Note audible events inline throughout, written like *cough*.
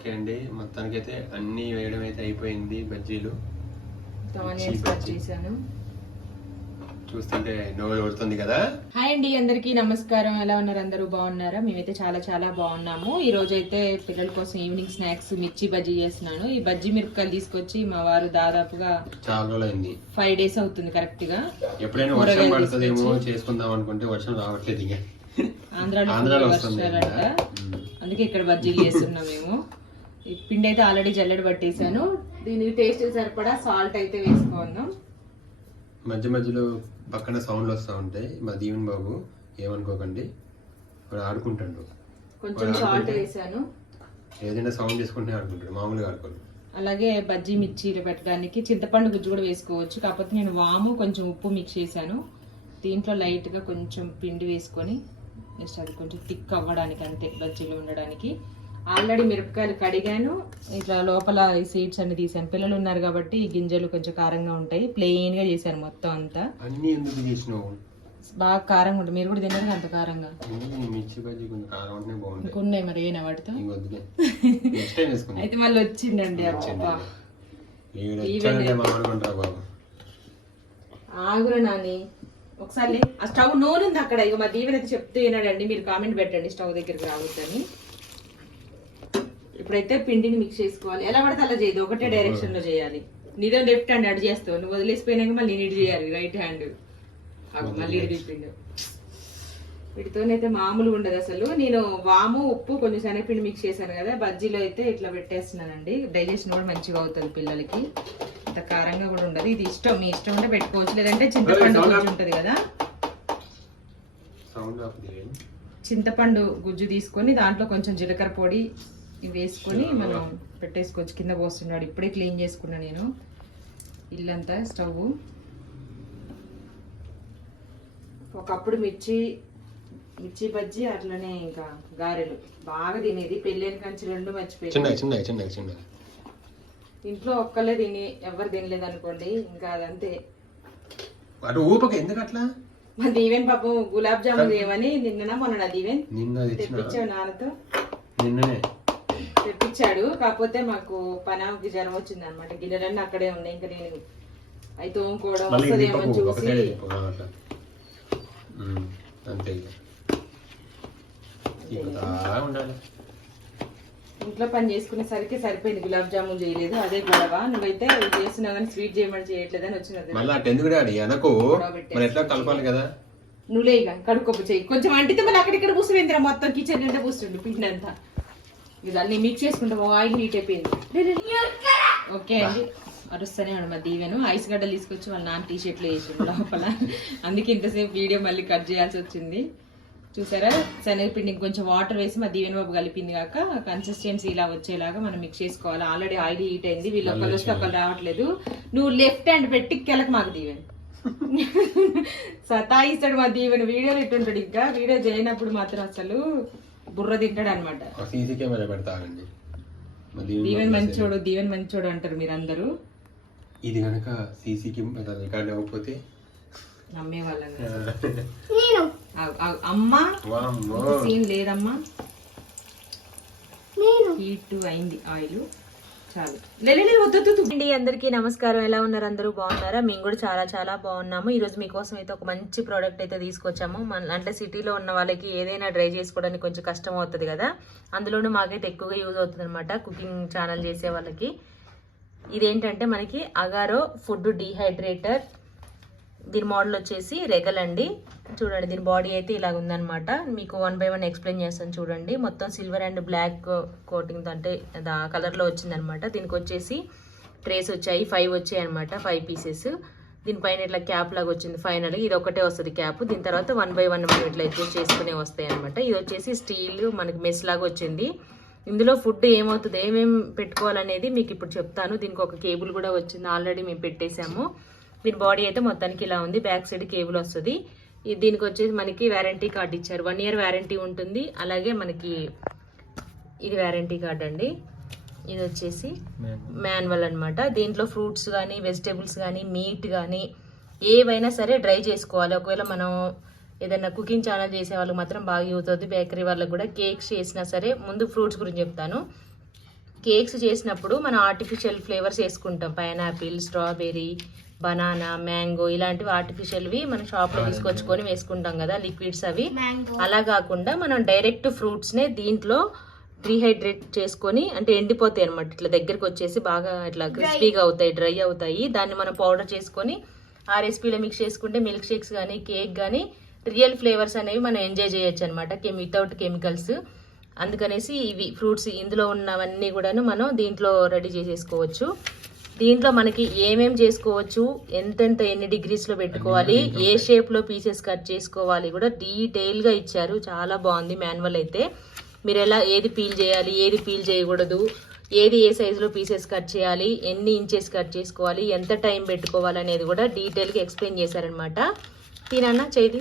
Okay అండి. మొత్తానికైతే అన్ని వేయడం అయితే అయిపోయింది బజ్జీలు. చేశాను. చూస్తుంటే నోరు కొడుతుంది కదా? హాయ్ అండి అందరికీ నమస్కారం. ఎలా ఉన్నారు అందరూ? బాగున్నారా? మేమైతే చాలా చాలా బాగున్నాము. ఈ రోజు అయితే పిల్లల కోసం ఈవినింగ్ స్నాక్స్ మిర్చి బజ్జీ చేస్తున్నాను. ఈ బజ్జీ మిరపకాయలు తీసుకొచ్చి మా వారు దాదాపుగా చాలా ఫైవ్ డేస్ అవుతుంది కరెక్ట్గా ఎప్పుడైనా వర్షం పడుతుందేమో చేసుకుందాం అనుకుంటే వర్షం రావట్లేదు ఇక. ఆంధ్రాలో వర్షాలంట. అందుకే ఇక్కడ బజ్జీలు చేస్తున్నాం మేము. ఈ పిండి అయితే ఆల్రెడీ జల్లెడ పట్టేశాను. దీనికి టేస్ట్ సరిపడా సాల్ట్ అయితే వేసుకుందాం. మధ్య మధ్యలో పక్కన సౌండ్లు వస్తూ ఉంటాయి. మా దీవెన్ బాబు ఏమనుకోకండి. వాడు ఆడుకుంటాడు. కొంచెం సాల్ట్ వేసాను. ఏదైనా సౌండ్ చేసుకుంటే ఆడుకుంటాడు. మామూలుగా ఆడుకోడు. అలాగే బజ్జీ మిర్చీలు పెట్టడానికి చింతపండు గుజ్జు కూడా వేసుకోవచ్చు. కాకపోతే నేను వాము కొంచెం ఉప్పు మిక్స్ చేశాను. దీంట్లో లైట్గా కొంచెం పిండి వేసుకొని జస్ట్ అది కొంచెం థిక్ అవ్వడానికి అంతే బజ్జీలు ఉండడానికి. ఆల్రెడీ మిరపకాయలు కడిగాను. ఇట్లా లోపల ఈ సీడ్స్ అన్ని తీసాను. పిల్లలు ఉన్నారు కాబట్టి ఈ గింజలు కొంచెం కారంగా ఉంటాయి. ప్లెయిన్గా చేశాను మొత్తం అంతా. అన్ని ఎందుకు చేసినావు? బాగా కారంగా ఉంటుంది మీరు కూడా తినరు అంత కారంగా? అన్ని మిర్చి బజ్జీ కొంచెం కారం ఉంటేనే బాగుంటాయి ఇంకొన్నాయి మరి ఏనా వాటితో? *laughs* అయితే మళ్ళీ వచ్చిందండి అబ్బా. ఆగురా నాని. ఒకసారి. ఆ స్టవ్ నూనె ఉంది అక్కడ. ఇక మా దీవెన అయితే చెప్తూ వినాడండి. మీరు కామెంట్ పెట్టండి స్టవ్ దగ్గరికి రావద్దని. ఇప్పుడైతే పిండిని మిక్స్ చేసుకోవాలి. ఎలా పడితే అలా చేయదు ఒకటే డైరెక్షన్లో చేయాలి. నీదో లెఫ్ట్ హ్యాండ్ అడు చేస్తావు. నువ్వు వదిలేసిపోయినాక మళ్ళీ నేను ఇటు చేయాలి రైట్ హ్యాండ్ మళ్ళీ ఇటు తిప్పిండు వీటితోనైతే మామూలుగా ఉండదు అసలు. నేను వాము ఉప్పు కొంచెం శనగపిండి మిక్స్ చేశాను కదా. బజ్జీలో అయితే ఇట్లా పెట్టేస్తున్నానండి. డైజెషన్ కూడా మంచిగా అవుతుంది పిల్లలకి. ఇంత కారంగా కూడా ఉండదు. ఇది ఇష్టం మీ ఇష్టం ఉంటే పెట్టుకోవచ్చు. లేదంటే చింతపండు గుజ్జు ఉంటుంది కదా. చింతపండు గుజ్జు తీసుకొని దాంట్లో కొంచెం జీలకర్ర పొడి ఇవి వేసుకొని మనం పెట్టేసుకోవచ్చు. కింద పోస్తున్నాడు. ఇప్పుడే క్లీన్ చేసుకున్నా నేను. ఇల్లంతా స్టవ్. ఒకప్పుడు మిర్చి మిర్చి బజ్జి అట్లనే ఇంకా గారెలు. బాగా తినేది. పెళ్ళైన కంచి రెండు మర్చిపోయింది ఇంట్లో ఒక్కలే తిని ఎవరు తినలేదు అనుకోండి ఇంకా అదంతే. అటు ఊపక ఎందుకు అట్లా? మా దీవెన్ పాపం గులాబ్ జామున్ ఏమని నిన్న మొన్న దీవెన్? తెప్పించాడు నాన్నతో? నిన్ననే. తెప్పించాడు కాకపోతే మాకు పనాకి జ్వరం వచ్చింది అనమాట గిన్నెలన్నీ అక్కడే ఉన్నాయి. ఇంకా నేను అవి తోముకోవడం వస్తుందేమో అని చూసి అంతే ఇంట్లో పని చేసుకునేసరికి సరిపోయింది. గులాబ్ జామున్ చేయలేదు. అదే గొడవ. నువ్వైతే చేస్తున్నావు కానీ స్వీట్ చేయమని చేయట్లేదని వచ్చినది మళ్ళీ అటు ఎందుకు డాడీ అనకు. మరి ఎట్లా కలపాలి కదా? నువ్వులే ఇక. కడుక్కోపు చెయ్యి. కొంచెం అంటితే మళ్ళీ అక్కడిక్కడ పూసిపోయిందిరా మొత్తం కిచెన్ నిండా పూస్తుండు పిండి అంతా. ఇదన్నీ మిక్స్ చేసుకుంటాం ఆయిల్ హీట్ అయిపోయింది. ఓకే అండి. అరుస్తూనే ఉన్నాడు మా దీవెను. ఐస్ గడ్డలు తీసుకొచ్చి వాళ్ళ నాన్న టీ షర్ట్లు వేసిండు లోపల. అందుకే ఇంతసేపు వీడియో మళ్ళీ కట్ చేయాల్సి వచ్చింది. చూసారా? శనగపిండి కొంచెం వాటర్ వేసి మా దీవెన బాబు కలిపింది కాక కన్సిస్టెన్సీ ఇలా వచ్చేలాగా మనం మిక్స్ చేసుకోవాలి. ఆల్రెడీ ఆయిల్ హీట్ అయింది. వీళ్ళు ఒకళ్ళు వస్తే ఒకళ్ళు రావట్లేదు. నువ్వు లెఫ్ట్ హ్యాండ్ పెట్టి కెలకు మాకు దీవెన్. *laughs* సతాయిస్తాడు మా దీవెన. వీడియోలు ఇట్టుంటాడు ఇంకా. వీడియో చేయనప్పుడు మాత్రం అసలు బుర్ర తింటాడు అనమాట ఒక సీసీ కెమెరా పెడతానండి దీవెన్ మంచోడు దీవెన్ మంచోడు అంటారు మీరందరూ. ఇది కనుక సీసీ కెమెరా రికార్డ్ అవ్వకపోతే? నమ్మే వాళ్ళం కాదు. *laughs* ఆ- ఆ- అమ్మా. సీన్ లేదమ్మా. హీట్ అయింది ఆయిల్. అండి అందరికీ నమస్కారం. ఎలా ఉన్నారు? అందరూ బాగున్నారా? మేము కూడా చాలా చాలా బాగున్నాము. ఈ రోజు మీకోసం అయితే ఒక మంచి ప్రోడక్ట్ అయితే తీసుకొచ్చాము. మన అంటే సిటీలో ఉన్న వాళ్ళకి ఏదైనా డ్రై చేసుకోవడానికి కొంచెం కష్టం అవుతుంది కదా. అందులోనూ మాకైతే ఎక్కువగా యూజ్ అవుతుంది అనమాట కుకింగ్ ఛానల్ చేసే వాళ్ళకి. ఇదేంటంటే మనకి అగారో ఫుడ్ డీహైడ్రేటర్ దీని మోడల్ వచ్చేసి రెగల్ అండి. చూడండి దీని బాడీ అయితే ఇలాగ ఉందనమాట మీకు వన్ బై వన్ ఎక్స్ప్లెయిన్ చేస్తాను చూడండి. మొత్తం సిల్వర్ అండ్ బ్లాక్ కోటింగ్ అంటే దా కలర్లో వచ్చిందనమాట దీనికి వచ్చేసి ట్రేస్ వచ్చాయి ఫైవ్ వచ్చాయి అనమాట ఫైవ్ పీసెస్ దీనిపైన ఇట్లా క్యాప్ లాగా వచ్చింది ఫైనల్ ఇది ఒకటే వస్తుంది క్యాప్ దీని తర్వాత వన్ బై వన్ మనం ఇట్లా అడ్జస్ట్ చేసుకునే వస్తాయి అనమాట ఇది వచ్చేసి స్టీల్ మనకి మెస్ లాగా వచ్చింది. ఇందులో ఫుడ్ ఏమవుతుంది? ఏమేమి పెట్టుకోవాలనేది మీకు ఇప్పుడు చెప్తాను. దీనికి ఒక కేబుల్ కూడా వచ్చింది. ఆల్రెడీ మేము పెట్టేశాము. దీని బాడీ అయితే మొత్తానికి ఇలా ఉంది. బ్యాక్ సైడ్ కేబుల్ వస్తుంది. దీనికి వచ్చేసి మనకి వారంటీ కార్డ్ ఇచ్చారు. వన్ ఇయర్ వారంటీ ఉంటుంది. అలాగే మనకి ఇది వారంటీ కార్డ్ అండి. ఇది వచ్చేసి మాన్యువల్ అన్నమాట. దీంట్లో ఫ్రూట్స్ కానీ వెజిటేబుల్స్ కానీ మీట్ కానీ ఏవైనా సరే డ్రై చేసుకోవాలి. ఒకవేళ మనం ఏదైనా కుకింగ్ ఛానల్ చేసే వాళ్ళకి మాత్రం బాగా యూజ్ అవుతుంది బేకరీ వాళ్ళకి కూడా కేక్స్ చేసినా సరే ముందు ఫ్రూట్స్ గురించి చెప్తాను. కేక్స్ చేసినప్పుడు మనం ఆర్టిఫిషియల్ ఫ్లేవర్స్ వేసుకుంటాం. పైనాపిల్ స్ట్రాబెర్రీ బనానా మ్యాంగో ఇలాంటివి ఆర్టిఫిషియల్వి మనం షాప్లో తీసుకొచ్చుకొని వేసుకుంటాం కదా లిక్విడ్స్ అవి. అలా కాకుండా మనం డైరెక్ట్ ఫ్రూట్స్నే దీంట్లో రీహైడ్రేట్ చేసుకొని అంటే ఎండిపోతాయి అనమాట ఇట్లా దగ్గరికి వచ్చేసి బాగా ఇట్లా క్రిస్పీగా అవుతాయి డ్రై అవుతాయి. దాన్ని మనం పౌడర్ చేసుకొని ఆ రెసిపీలో మిక్స్ చేసుకుంటే మిల్క్ షేక్స్ కానీ కేక్ కానీ రియల్ ఫ్లేవర్స్ అనేవి మనం ఎంజాయ్ చేయొచ్చు అనమాట వితౌట్ కెమికల్స్ అందుకనేసి ఇవి ఫ్రూట్స్ ఇందులో ఉన్నవన్నీ కూడాను మనం దీంట్లో రెడీ చేసేసుకోవచ్చు. దీంట్లో మనకి ఏమేం చేసుకోవచ్చు ఎంతెంత ఎన్ని డిగ్రీస్లో పెట్టుకోవాలి ఏ షేప్లో పీసెస్ కట్ చేసుకోవాలి కూడా డీటెయిల్గా ఇచ్చారు. చాలా బాగుంది మాన్యువల్ అయితే. మీరు ఎలా ఏది పీల్ చేయాలి ఏది పీల్ చేయకూడదు ఏది ఏ సైజులో పీసెస్ కట్ చేయాలి ఎన్ని ఇంచెస్ కట్ చేసుకోవాలి ఎంత టైం పెట్టుకోవాలి అనేది కూడా డీటెయిల్గా ఎక్స్ప్లెయిన్ చేశారనమాట తినన్నా చేది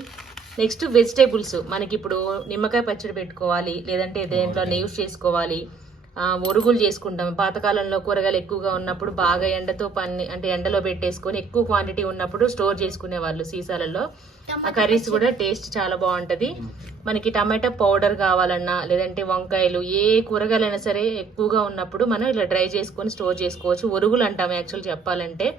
నెక్స్ట్ వెజిటేబుల్స్. మనకి ఇప్పుడు నిమ్మకాయ పచ్చడి పెట్టుకోవాలి లేదంటే దేంట్లో యూస్ చేసుకోవాలి. ఆ, ఒరుగులు చేసుకుంటాం. పాతకాలంలో కూరగాయలు ఎక్కువగా ఉన్నప్పుడు బాగా ఎండతో పన్ని అంటే ఎండలో పెట్టేసుకొని ఎక్కువ క్వాంటిటీ ఉన్నప్పుడు స్టోర్ చేసుకునే వాళ్ళు సీసాలలో. ఆ కర్రీస్ కూడా టేస్ట్ చాలా బాగుంటది. మనకి టమాటా పౌడర్ కావాలన్నా లేదంటే వంకాయలు ఏ కూరగాయలైనా సరే ఎక్కువగా ఉన్నప్పుడు మనం ఇలా డ్రై చేసుకొని స్టోర్ చేసుకోవచ్చు. ఒరుగులు అంటాము యాక్చువల్ చెప్పాలంటే.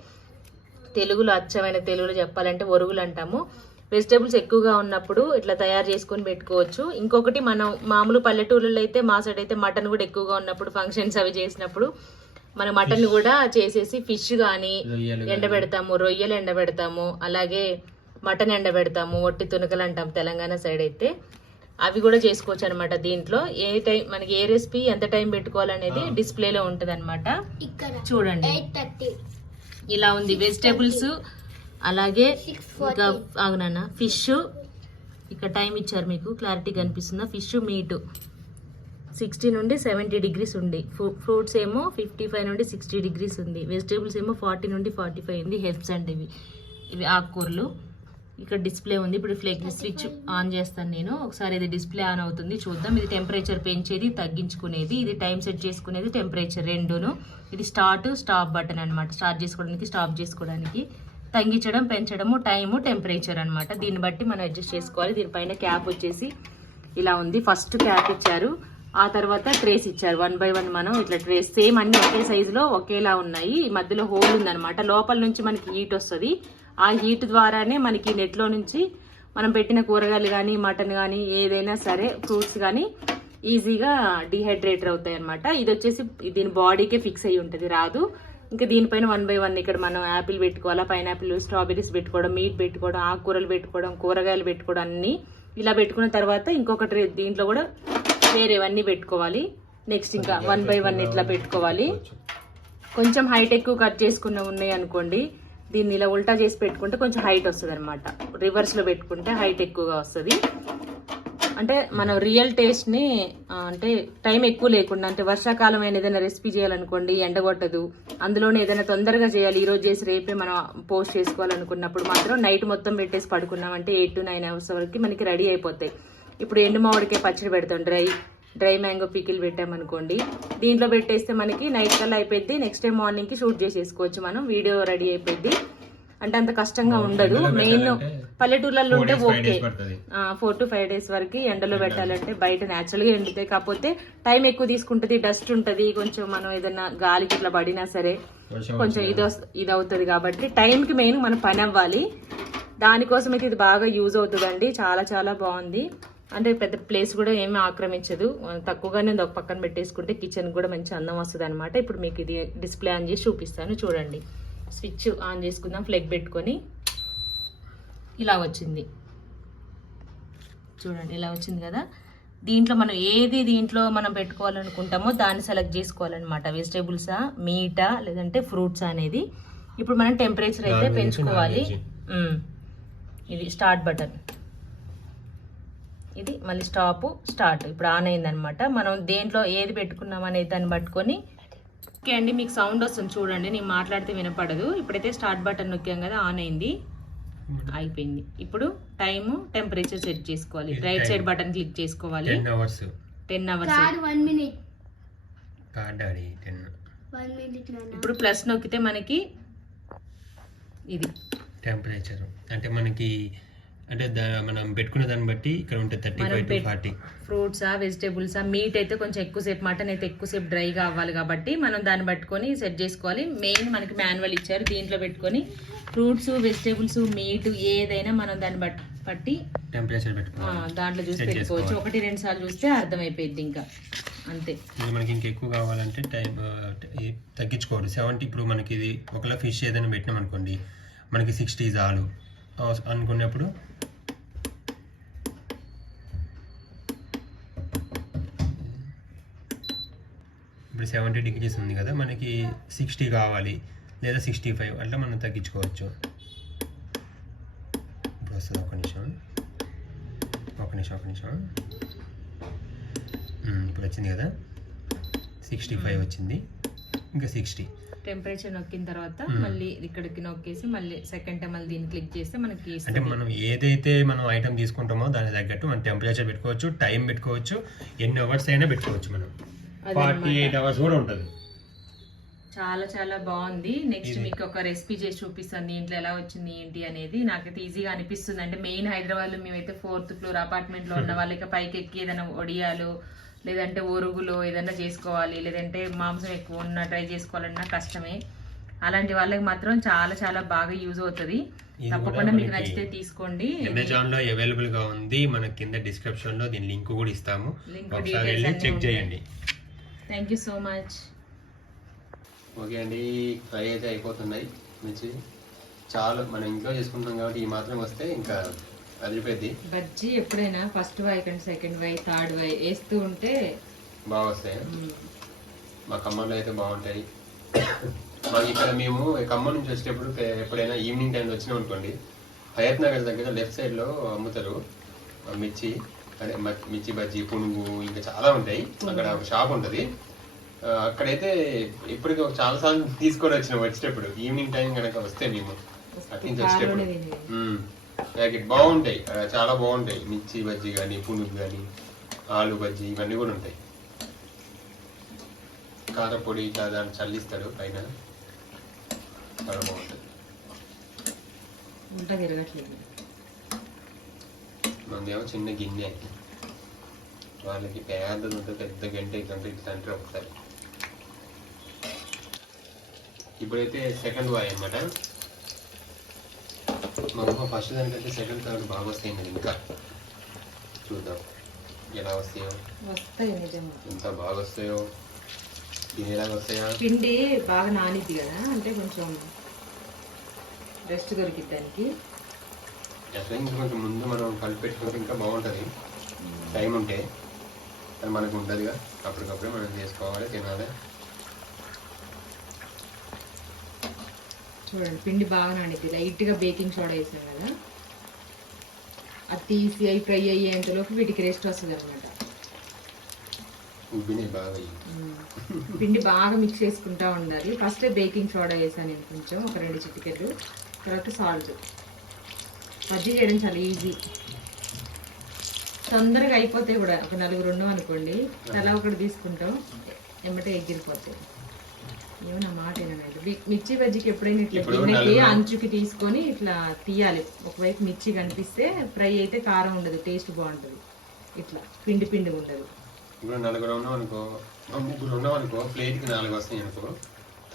తెలుగులో అచ్చమైన తెలుగులో చెప్పాలంటే ఒరుగులు అంటాము. వెజిటేబుల్స్ ఎక్కువగా ఉన్నప్పుడు ఇట్లా తయారు చేసుకొని పెట్టుకోవచ్చు. ఇంకొకటి మనం మామూలు పల్లెటూళ్ళలో అయితే మా సైడ్ అయితే మటన్ కూడా ఎక్కువగా ఉన్నప్పుడు ఫంక్షన్స్ అవి చేసినప్పుడు మన మటన్ కూడా చేసేసి ఫిష్ కానీ ఎండబెడతాము రొయ్యలు ఎండబెడతాము అలాగే మటన్ ఎండబెడతాము ఒట్టి తునకలు అంటాం తెలంగాణ సైడ్ అయితే. అవి కూడా చేసుకోవచ్చు అనమాట దీంట్లో. ఏ టైం మనకి ఏ రెసిపీ ఎంత టైం పెట్టుకోవాలనేది డిస్ప్లేలో ఉంటుంది అనమాట ఇక్కడ చూడండి. ఇలా ఉంది. వెజిటేబుల్స్ అలాగే ఇంకా ఆగునన్న ఫిష్ ఇక్కడ టైం ఇచ్చారు మీకు క్లారిటీ కనిపిస్తుందా? ఫిష్ మీట్ సిక్స్టీ నుండి సెవెంటీ డిగ్రీస్ ఉంది. ఫ్రూట్స్ ఏమో ఫిఫ్టీ ఫైవ్ నుండి సిక్స్టీ డిగ్రీస్ ఉంది. వెజిటేబుల్స్ ఏమో ఫార్టీ నుండి ఫార్టీ ఫైవ్ ఉంది. హెర్బ్స్ అండి ఇవి. ఇవి ఆకుకూరలు. ఇక్కడ డిస్ప్లే ఉంది. ఇప్పుడు ఫ్లేక్ స్విచ్ ఆన్ చేస్తాను నేను. ఒకసారి ఇది డిస్ప్లే ఆన్ అవుతుంది. చూద్దాం. ఇది టెంపరేచర్ పెంచేది తగ్గించుకునేది. ఇది టైం సెట్ చేసుకునేది టెంపరేచర్ రెండును. ఇది స్టార్ట్ స్టాప్ బటన్ అన్నమాట. స్టార్ట్ చేసుకోవడానికి స్టాప్ చేసుకోవడానికి. తగ్గించడం పెంచడము టైము టెంపరేచర్ అనమాట దీన్ని బట్టి మనం అడ్జస్ట్ చేసుకోవాలి. దీనిపైన క్యాప్ వచ్చేసి ఇలా ఉంది. ఫస్ట్ క్యాప్ ఇచ్చారు. ఆ తర్వాత ట్రేస్ ఇచ్చారు. వన్ బై వన్ మనం ఇట్లా ట్రేస్ సేమ్ అన్ని ఒకే సైజులో ఒకేలా ఉన్నాయి. ఈ మధ్యలో హోల్ ఉందనమాట లోపల నుంచి మనకి హీట్ వస్తుంది. ఆ హీట్ ద్వారానే మనకి నెట్లో నుంచి మనం పెట్టిన కూరగాయలు కానీ మటన్ కానీ ఏదైనా సరే ఫ్రూట్స్ కానీ ఈజీగా డిహైడ్రేటర్ అవుతాయి అనమాట ఇది వచ్చేసి దీని బాడీకే ఫిక్స్ అయ్యి ఉంటుంది. రాదు. ఇంకా దీనిపైన వన్ బై వన్ ఇక్కడ మనం యాపిల్ పెట్టుకోవాలా పైనాపిల్ స్ట్రాబెరీస్ పెట్టుకోవడం మీట్ పెట్టుకోవడం ఆకుకూరలు పెట్టుకోవడం కూరగాయలు పెట్టుకోవడం అన్ని ఇలా పెట్టుకున్న తర్వాత ఇంకొకటి దీంట్లో కూడా వేరేవన్నీ పెట్టుకోవాలి. నెక్స్ట్ ఇంకా వన్ బై వన్ ఇట్లా పెట్టుకోవాలి. కొంచెం. హైట్ ఎక్కువ కట్ చేసుకున్న ఉన్నాయి అనుకోండి దీన్ని ఇలా ఉల్టా చేసి పెట్టుకుంటే కొంచెం హైట్ వస్తుంది అనమాట రివర్స్లో పెట్టుకుంటే హైట్ ఎక్కువగా వస్తుంది. అంటే మనం రియల్ టేస్ట్ని అంటే టైం ఎక్కువ లేకుండా అంటే వర్షాకాలం అయిన ఏదైనా రెసిపీ చేయాలనుకోండి ఎండగొట్టదు. అందులోనే ఏదైనా తొందరగా చేయాలి ఈ రోజు చేసి రేపే మనం పోస్ట్ చేసుకోవాలనుకున్నప్పుడు మాత్రం నైట్ మొత్తం పెట్టేసి పడుకున్నామంటే ఎయిట్ టు నైన్ అవర్స్ వరకు మనకి రెడీ అయిపోతాయి. ఇప్పుడు ఎండు మామిడికాయ పచ్చడి పెడతాం డ్రై డ్రై మ్యాంగో పికిల్ పెట్టామనుకోండి దీంట్లో పెట్టేస్తే మనకి నైట్ కల్లా అయిపోద్ది నెక్స్ట్ డే మార్నింగ్కి షూట్ చేసేసుకోవచ్చు మనం వీడియో రెడీ అయిపోద్ది అంటే అంత కష్టంగా ఉండదు. మెయిన్ పల్లెటూర్లలో ఉంటే okay. Four to five days వరకు ఎండలో పెట్టాలంటే బయట natural గా ఎండుతాయి కాకపోతే టైం ఎక్కువ తీసుకుంటది డస్ట్ ఉంటది కొంచెం మనం ఏదైనా గాలికి ఇట్లా పడినా సరే కొంచెం ఇది ఇది అవుతుంది కాబట్టి టైంకి మెయిన్ మన పని అవ్వాలి. దానికోసం అయితే ఇది బాగా యూజ్ అవుతుందండి. చాలా చాలా బాగుంది. అంటే పెద్ద ప్లేస్ కూడా ఏమీ ఆక్రమించదు. తక్కువగానే ఒక పక్కన పెట్టేసుకుంటే కిచెన్ కూడా మంచి అందం వస్తుంది అనమాట ఇప్పుడు మీకు ఇది డిస్ప్లే ఆన్ చేసి చూపిస్తాను. చూడండి. స్విచ్ ఆన్ చేసుకుందాం ఫ్లెగ్ పెట్టుకొని. ఇలా వచ్చింది. చూడండి ఇలా వచ్చింది కదా. దీంట్లో మనం ఏది దీంట్లో మనం పెట్టుకోవాలనుకుంటామో దాన్ని సెలెక్ట్ చేసుకోవాలన్నమాట. వెజిటేబుల్సా మీటా లేదంటే ఫ్రూట్స్ అనేది. ఇప్పుడు మనం టెంపరేచర్ అయితే పెంచుకోవాలి. ఇది స్టార్ట్ బటన్. ఇది మళ్ళీ స్టాప్ స్టార్ట్. ఇప్పుడు ఆన్ అయిందనమాట మనం దేంట్లో ఏది పెట్టుకున్నాం అనేది దాన్ని పట్టుకొని ఓకే అండి మీకు సౌండ్ వస్తుంది చూడండి నేను మాట్లాడితే వినపడదు. ఇప్పుడైతే స్టార్ట్ బటన్ నొక్కాం కదా ఆన్ అయింది. అయిపోయింది. ఇప్పుడు టైము టెంపరేచర్ సెట్ చేసుకోవాలి. రైట్. సైడ్ బటన్ క్లిక్ చేసుకోవాలి. Ten hours. ఇప్పుడు ప్లస్ నొక్కితే మనకి ఇది. టెంపరేచర్. అంటే మనకి అంటే మనం పెట్టుకునే దాన్ని బట్టి ఇక్కడ ఉంటుంది థర్టీ ఫైవ్ టు ఫార్టీ. ఫ్రూట్సా వెజిటేబుల్సా మీట్ అయితే కొంచెం ఎక్కువసేపు మటన్ అయితే ఎక్కువసేపు డ్రైగా అవ్వాలి కాబట్టి మనం దాన్ని పట్టుకొని సెట్ చేసుకోవాలి. మెయిన్ మనకి మాన్యువల్ ఇచ్చారు. దీంట్లో పెట్టుకొని ఫ్రూట్స్ వెజిటేబుల్స్ మీట్ ఏదైనా మనం దాన్ని బట్ పట్టి టెంపరేచర్ ఆ, పెట్టుకోవాలి దాంట్లో చూసి పెట్టుకోవచ్చు. ఒకటి రెండు సార్లు చూస్తే అర్థమైపోయింది ఇంకా. అంతే. మనకి ఇంకా ఎక్కువ కావాలంటే టైం తగ్గించుకోవాలి. సెవెంటీ ఇప్పుడు మనకి ఇది ఒకవేళ ఫిష్ ఏదైనా పెట్టినాం అనుకోండి మనకి సిక్స్టీ చాలు. అనుకున్నప్పుడు ఇప్పుడు సెవెంటీ డిగ్రీస్ ఉంది కదా మనకి సిక్స్టీ కావాలి లేదా సిక్స్టీ ఫైవ్ అట్లా మనం తగ్గించుకోవచ్చు. ఇప్పుడు వస్తుంది ఒక నిమిషం. ఒక నిమిషం ఒక నిమిషం. ఇప్పుడు వచ్చింది కదా. సిక్స్టీ ఫైవ్ వచ్చింది. ఇంకా సిక్స్టీ. టెంపరేచర్ నొక్కిన తర్వాత. మళ్ళీ ఇక్కడికి నొక్కేసి మళ్ళీ సెకండ్ టైం మళ్ళీ దీన్ని క్లిక్ చేస్తే మనకి అంటే. మనం ఏదైతే మనం ఐటమ్ తీసుకుంటామో దానికి తగ్గట్టు మనం టెంపరేచర్ పెట్టుకోవచ్చు టైం పెట్టుకోవచ్చు ఎన్ని అవర్స్ అయినా పెట్టుకోవచ్చు మనం. ఫార్టీ ఎయిట్ అవర్స్ కూడా ఉంటుంది. చాలా చాలా బాగుంది. నెక్స్ట్ మీకు ఒక రెసిపీ చేసి చూపిస్తాను. దీంట్లో ఎలా వచ్చింది ఏంటి అనేది. నాకైతే ఈజీగా అనిపిస్తుంది. అంటే మెయిన్ హైదరాబాద్లో మేమైతే ఫోర్త్ ఫ్లోర్ అపార్ట్మెంట్లో ఉన్న వాళ్ళకి పైకి ఎక్కి ఏదైనా ఒడియాలు లేదంటే ఒరుగులు ఏదైనా చేసుకోవాలి లేదంటే మాంసం ఎక్కువ ఉన్న ట్రై చేసుకోవాలన్నా కష్టమే. అలాంటి వాళ్ళకి మాత్రం చాలా చాలా బాగా యూజ్ అవుతుంది. తప్పకుండా కూడా మీకు నచ్చితే తీసుకోండి. అమెజాన్లో అవైలబుల్గా ఉంది. మన కింద డిస్క్రిప్షన్లో దీని లింక్ కూడా ఇస్తాము. ఒకసారి చెక్. చేయండి. Thank you so much okay అండి ఫ్రై అయితే అయిపోతున్నాయి. మంచి చాలా మనం ఇంట్లో చేసుకుంటాం కాబట్టి ఈ మాత్రం వస్తే ఇంకా అదిరిపోద్ది బజ్జీ ఎప్పుడైనా ఫస్ట్ వై కంటే సెకండ్ వై థర్డ్ వై వేస్తూ ఉంటే బాగా వస్తాయి. మ్, ఖమ్మంలో అయితే బాగుంటాయి. మాకు ఇక్కడ మేము ఖమ్మం నుంచి వచ్చేటప్పుడు ఎప్పుడైనా ఈవినింగ్ టైంలో వచ్చినాం అనుకోండి హయత్ నగర్ దగ్గర లెఫ్ట్ సైడ్లో అమ్ముతారు మిర్చి. అదే మిర్చి బజ్జీ పునుగు ఇంకా చాలా ఉంటాయి. అక్కడ ఒక షాప్ ఉంటుంది. అక్కడైతే ఇప్పటికి ఒక చాలా సార్లు తీసుకొని వచ్చినాం వచ్చేటప్పుడు. ఈవినింగ్ టైం కనుక వస్తే మేము అటు నుంచి వచ్చేటప్పుడు. ప్యాకెట్ బాగుంటాయి. చాలా బాగుంటాయి. మిర్చి బజ్జీ కానీ పునుగు కానీ ఆలు బజ్జీ ఇవన్నీ కూడా ఉంటాయి. కారపొడి ఇట్లా దాన్ని చల్లిస్తాడు పైన. చాలా బాగుంటుంది. మనదేమో చిన్న గిన్నె. వాళ్ళకి పెద్దది ఉంటుంది పెద్ద గంట గంట ఇట్లా అంటే ఒకసారి. ఇప్పుడైతే సెకండ్ వాయ్ అనమాట మా ఫస్ట్ దానికంటే సెకండ్ థర్డ్ బాగా వస్తాయి ఇంకా. చూద్దాం. ఎలా వస్తాయో. ఎంత బాగా వస్తాయో. తినేలాగా వస్తాయా? పిండి బాగా నానిద్ది కదా అంటే కొంచెం రెస్ట్ దొరికిద్ది దానికి ఎట్లా ఇంకా కొంచెం ముందు మనం కలిపి పెట్టుకుంటే ఇంకా బాగుంటుంది. టైం ఉంటే. అది మనకు ఉంటుందిగా అప్పటికప్పుడే మనం చేసుకోవాలి తినాలి. చూడండి పిండి బాగా నానిద్ది లైట్గా బేకింగ్ సోడా వేసాం కదా. అది తీసి అవి ఫ్రై అయ్యేంతలోపు వీటికి రెస్ట్ వస్తుంది అనమాట. పిండి బాగా మిక్స్ చేసుకుంటా ఉండాలి. ఫస్ట్ బేకింగ్ సోడా వేసాను నేను కొంచెం ఒక రెండు చిటికెళ్ళు తర్వాత సాల్ట్. బజ్జీ చేయడం చాలా ఈజీ. తొందరగా అయిపోతాయి కూడా. ఒక నలుగురు ఉన్నాం అనుకోండి తలా ఒకటి తీసుకుంటాం ఎమ్మటే ఎగిరిపోతాయి. ఏమో నా మాట ఏనండి మిర్చి బజ్జీకి ఎప్పుడైనా ఇట్లా గిన్నెకి అంచుకి తీసుకొని ఇట్లా తీయాలి. ఒకవైపు మిర్చి కనిపిస్తే ఫ్రై అయితే కారం ఉండదు టేస్ట్ బాగుంటుంది. ఇట్లా పిండి పిండి ఉండదు. ఇప్పుడు నలుగురు ఉన్నాం అనుకో ముగ్గురు ఉన్నాం అనుకో ప్లేట్కి నాలుగు వస్తాయి అనుకో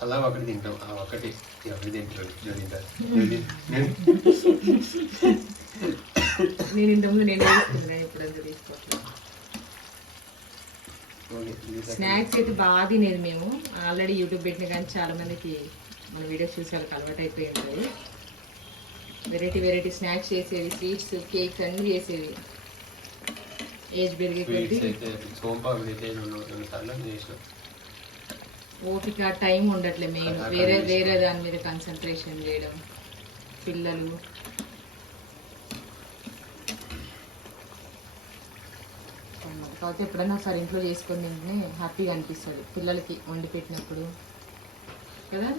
అలా ఒకటి తింటాం. ఆ ఒకటి ఎవరు తింటారు నేను ఇంతకుముందు నేను ఇప్పుడు అంత తీసుకోవట్లేదు. స్నాక్స్ అయితే బాగా తినేది మేము. ఆల్రెడీ యూట్యూబ్ పెట్టిన కానీ చాలా మందికి మన వీడియోస్ చూసి వాళ్ళకి అలవాటు అయిపోయి ఉంటుంది వెరైటీ వెరైటీ స్నాక్స్ చేసేవి స్వీట్స్ కేక్స్ అన్నీ చేసేవి. ఏజ్ పెరిగే కొద్దీ స్వీట్స్ అయితే సోంపాకు అయితే రెండు రెండు సార్లు చేసినాం ఓపిక టైం ఉండట్లే మెయిన్ వేరే వేరే దాని మీద కాన్సన్ట్రేషన్ చేయడం పిల్లలు. కాకపోతే ఎప్పుడైనా ఒకసారి ఇంట్లో చేసుకొని తింటేనే హ్యాపీగా అనిపిస్తుంది. పిల్లలకి వండి పెట్టినప్పుడు. కదా.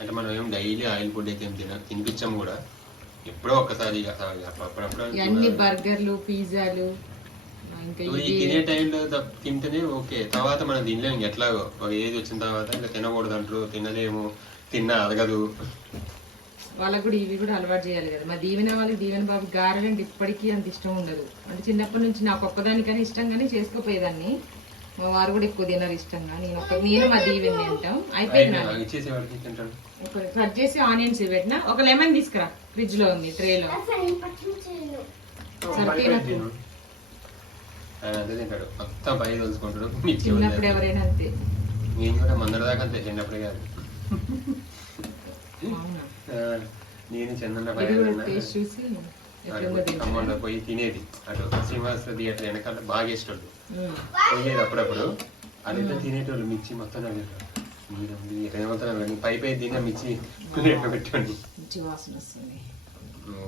అంటే మనం ఏం డైలీ ఆయిల్ ఫుడ్ అయితే తినిపించాము కూడా. ఎప్పుడో ఒక్కసారి ఇవన్నీ బర్గర్లు పిజ్జాలు ఇవి ఇవి తినే టైంలో తింటేనే ఓకే తర్వాత మనం తినలేము ఇంక ఎట్లాగో? ఒక ఏజ్ వచ్చిన తర్వాత ఇంకా తినకూడదు అంటారు తినలేము తిన్నా అరగదు. వాళ్ళకు కూడా ఇవి కూడా అలవాటు చేయాలి కదా. మా దీవెన వాళ్ళకి దీవెన బాబు గారెలు అంటే ఇప్పటికీ అంత ఇష్టం ఉండదు. అంటే చిన్నప్పటి నుంచి నాకు ఒక్కదానికని ఇష్టం కానీ చేసుకోపోయేదాన్ని. మా వారు కూడా ఎక్కువ తినరు ఇష్టంగా. నేను ఒక నేను మా దీవెన తింటాం. అయిపోయింది? కట్ చేసి ఆనియన్స్ పెట్టిన. ఒక లెమన్ తీసుకురా. ఫ్రిడ్జ్లో ఉంది ట్రేలో. సరే నాకు. తిను. ఆయన అంతే తింటాడు. పై మిర్చి చిన్నప్పుడు. ఎవరైనా అంతే. నేను కూడా మందర దాకా అంతే చిన్నప్పుడే కాదు. అవునా? ఆ, నేను చందన పై ఇది కూడా టేస్ట్ చూసి ఎట్లుందో తెలుసు అమ్మంలో పోయి తినేది. అటు శ్రీనివాస థియేటర్ వెనకాల బాగా ఇష్టం ఉమ్. పోయేది అప్పుడప్పుడు. అడిగితే తినేటోళ్ళు మిర్చి మొత్తం మీరు ఇరవై మొత్తం పై పై తిన్న మిర్చి *laughs* పెట్టండి. మంచి వాసన వస్తుంది.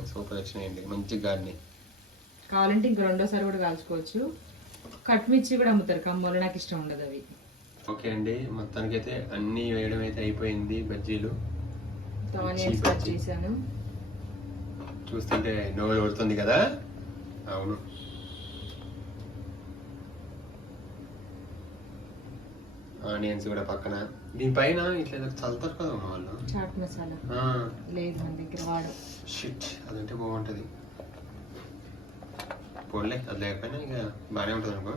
సూపర్ వచ్చినాయండి. మంచి గార్ని కావాలంటే ఇంక రెండోసారి కూడా కాల్చుకోవచ్చు. కట్ మిర్చి కూడా అమ్ముతారు కమ్మలు నాకు ఇష్టం ఉండదు అవి. ఓకే అండి మొత్తానికైతే అన్ని వేయడం అయితే అయిపోయింది బజ్జీలు. చేశాను. చూస్తుంటే నోరు కొడుతుంది కదా? అవును. ఆనియన్స్ కూడా పక్కన. దీనిపైన ఇట్లా ఏదో చల్లుతారు కదా వాళ్ళు? చాట్ మసాలా. లేదు మన దగ్గర వాడు షిట్ అదంటే బాగుంటుంది. పోన్లే అది లేకపోయినా ఇక బాగానే ఉంటుంది అనుకో.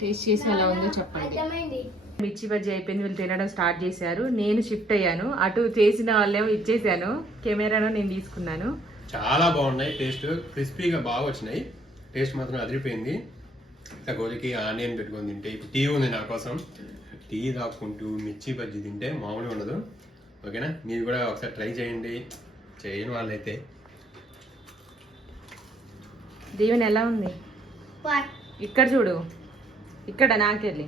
టేస్ట్ చేసి ఎలా ఉందో చెప్పండి. మిర్చి బజ్జీ అయిపోయింది వీళ్ళు తినడం స్టార్ట్ చేశారు. నేను షిఫ్ట్ అయ్యాను. అటు చేసిన వాళ్ళేమో ఇచ్చేసాను. కెమెరాను నేను తీసుకున్నాను. చాలా బాగున్నాయి టేస్ట్ క్రిస్పీగా బాగా వచ్చినాయి. టేస్ట్ మాత్రం అదిరిపోయింది. ఇంకా గోలికి ఆనియన్ పెట్టుకొని తింటే ఇప్పుడు టీ ఉంది నా కోసం. టీ తాక్కుంటూ మిర్చి బజ్జీ తింటే మామూలుగా ఉండదు. ఓకేనా? మీరు కూడా ఒకసారి ట్రై చేయండి. చేయని వాళ్ళైతే. దీవెన ఎలా ఉంది? ఇక్కడ చూడు. ఇక్కడ నాకెళ్ళి.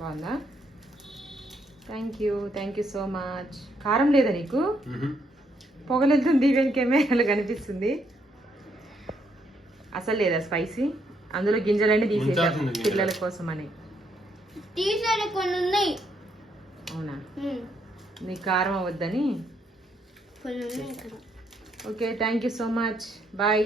బాగుందా? Thank you thank you so much కారం లేదా నీకు? పొగలెళ్తుంది దీవెన కెమెరాలు కనిపిస్తుంది. అసలు లేదా స్పైసీ? అందులో గింజలన్నీ తీసేసాం ఉంచాల్సింది గింజలు. పిల్లల కోసం అని కొన్ని ఉన్నాయి. అవునా? నీకు కారం అవద్దని కొన్ని ఉన్నాయి ఇక్కడ okay thank you so much bye